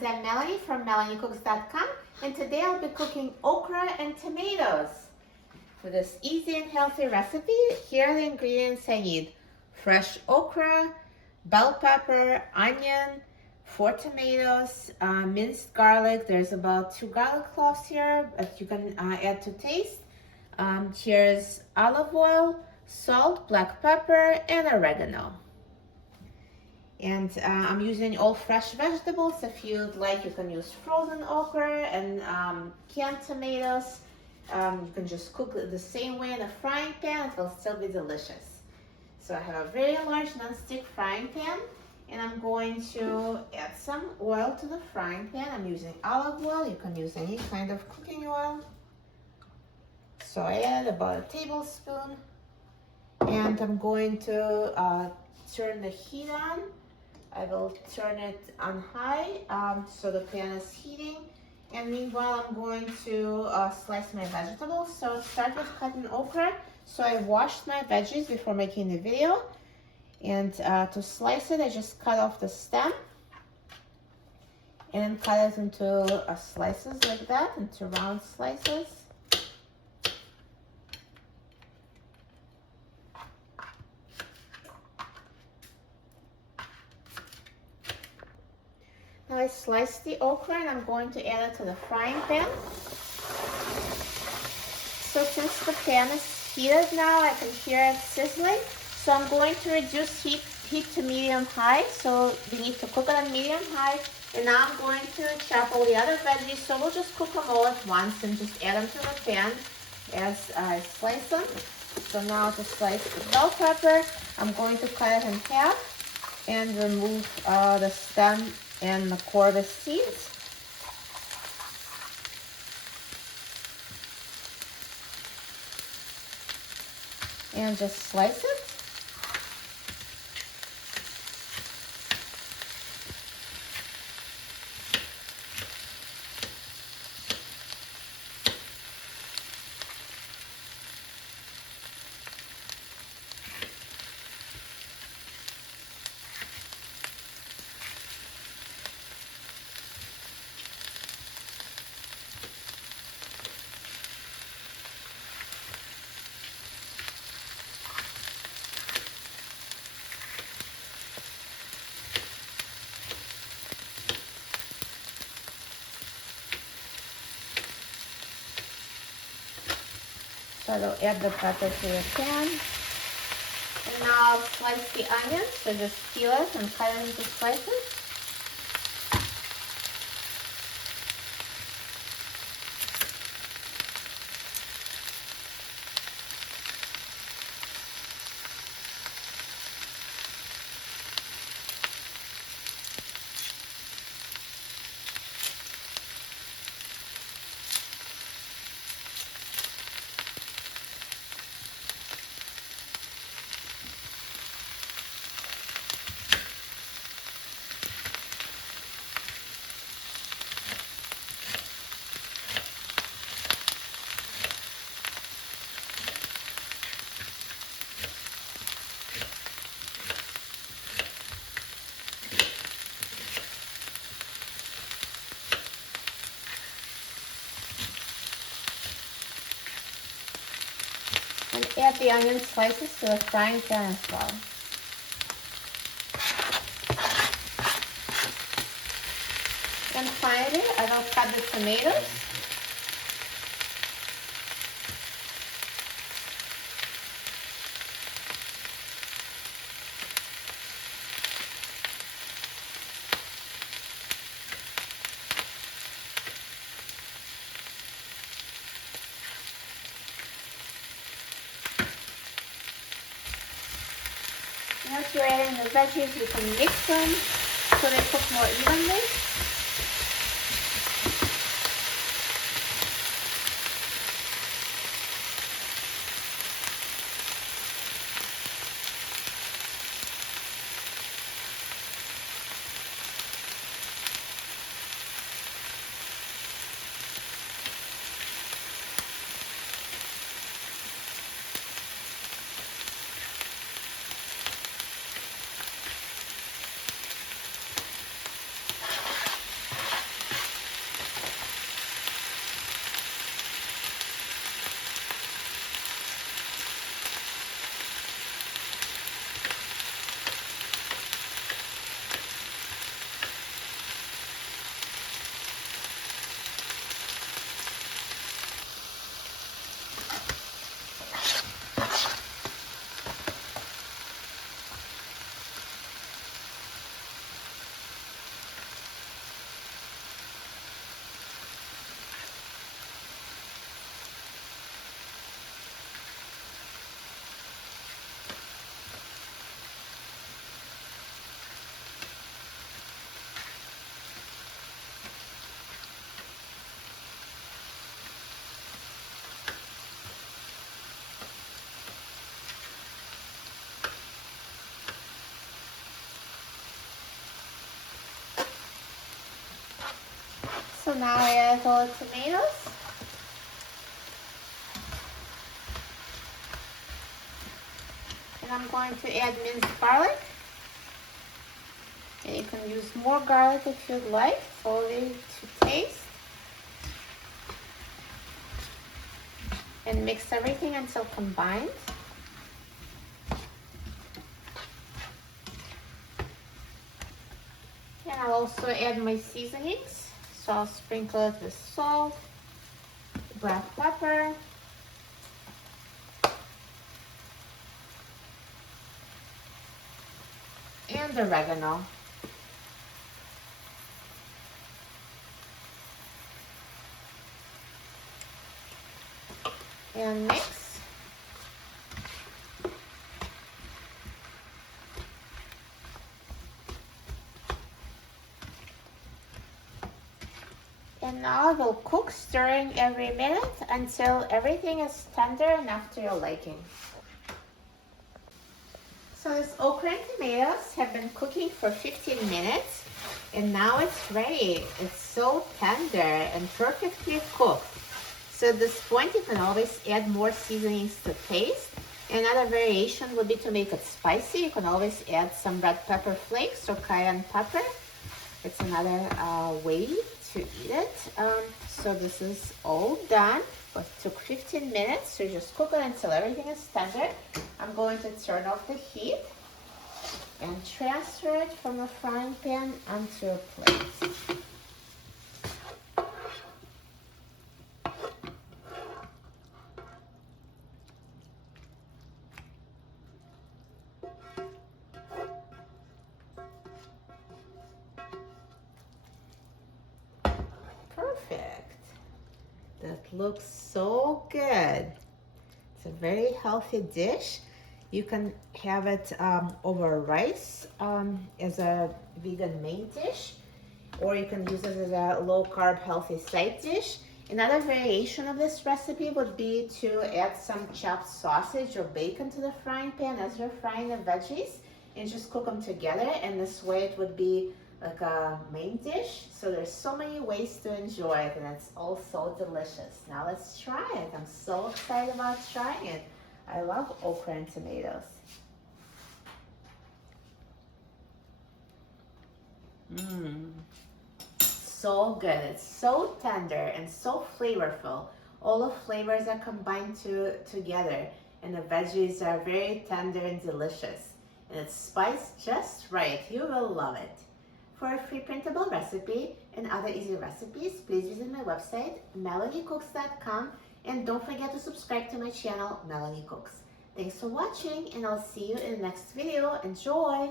friends, I'm Melanie from melaniecooks.com, and today I'll be cooking okra and tomatoes. For this easy and healthy recipe, here are the ingredients I need. Fresh okra, bell pepper, onion, 4 tomatoes, minced garlic. There's about 2 garlic cloves here, but you can add to taste. Here's olive oil, salt, black pepper, and oregano. And I'm using all fresh vegetables. If you'd like, you can use frozen okra and canned tomatoes. You can just cook it the same way in a frying pan. It will still be delicious. So I have a very large non-stick frying pan, and I'm going to add some oil to the frying pan. I'm using olive oil. You can use any kind of cooking oil. So I added about a tablespoon, and I'm going to turn the heat on. I will turn it on high so the pan is heating, and meanwhile I'm going to slice my vegetables. So start with cutting okra. So I washed my veggies before making the video, and to slice it I just cut off the stem and then cut it into slices like that, into round slices. Now I sliced the okra and I'm going to add it to the frying pan. So since the pan is heated now, I can hear it sizzling. So I'm going to reduce heat to medium-high. So we need to cook it on medium-high. And now I'm going to chop all the other veggies. So we'll just cook them all at once and just add them to the pan as I slice them. So now to slice the bell pepper, I'm going to cut it in half and remove the stem and the core of the seeds. And just slice it. So I'll add the pepper to the pan. And now I'll slice the onion. So just peel it and cut it into slices. And add the onion slices to the frying pan as well. And finally, I will cut the tomatoes. Once you're adding the veggies, you can mix them so they cook more evenly. So now I add all the tomatoes. And I'm going to add minced garlic. And you can use more garlic if you'd like, only to taste. And mix everything until combined. And I'll also add my seasonings. So I'll sprinkle it with salt, black pepper, and oregano. And mix. And now we'll cook, stirring every minute until everything is tender enough to your liking. So this okra and tomatoes have been cooking for 15 minutes and now it's ready. It's so tender and perfectly cooked. So at this point you can always add more seasonings to taste. Another variation would be to make it spicy. You can always add some red pepper flakes or cayenne pepper. It's another way to eat it. So this is all done. It took 15 minutes, so just cook it until everything is tender. I'm going to turn off the heat and transfer it from a frying pan onto a plate. Perfect. That looks so good. It's a very healthy dish. You can have it over rice as a vegan main dish, or you can use it as a low-carb healthy side dish. Another variation of this recipe would be to add some chopped sausage or bacon to the frying pan as you're frying the veggies and just cook them together, and this way it would be like a main dish. So there's so many ways to enjoy it and it's all so delicious. Now let's try it. I'm so excited about trying it. I love okra and tomatoes. So good. It's so tender and so flavorful. All the flavors are combined together and the veggies are very tender and delicious. And it's spiced just right. You will love it. For a free printable recipe and other easy recipes, please visit my website, melaniecooks.com, and don't forget to subscribe to my channel, Melanie Cooks. Thanks for watching, and I'll see you in the next video. Enjoy!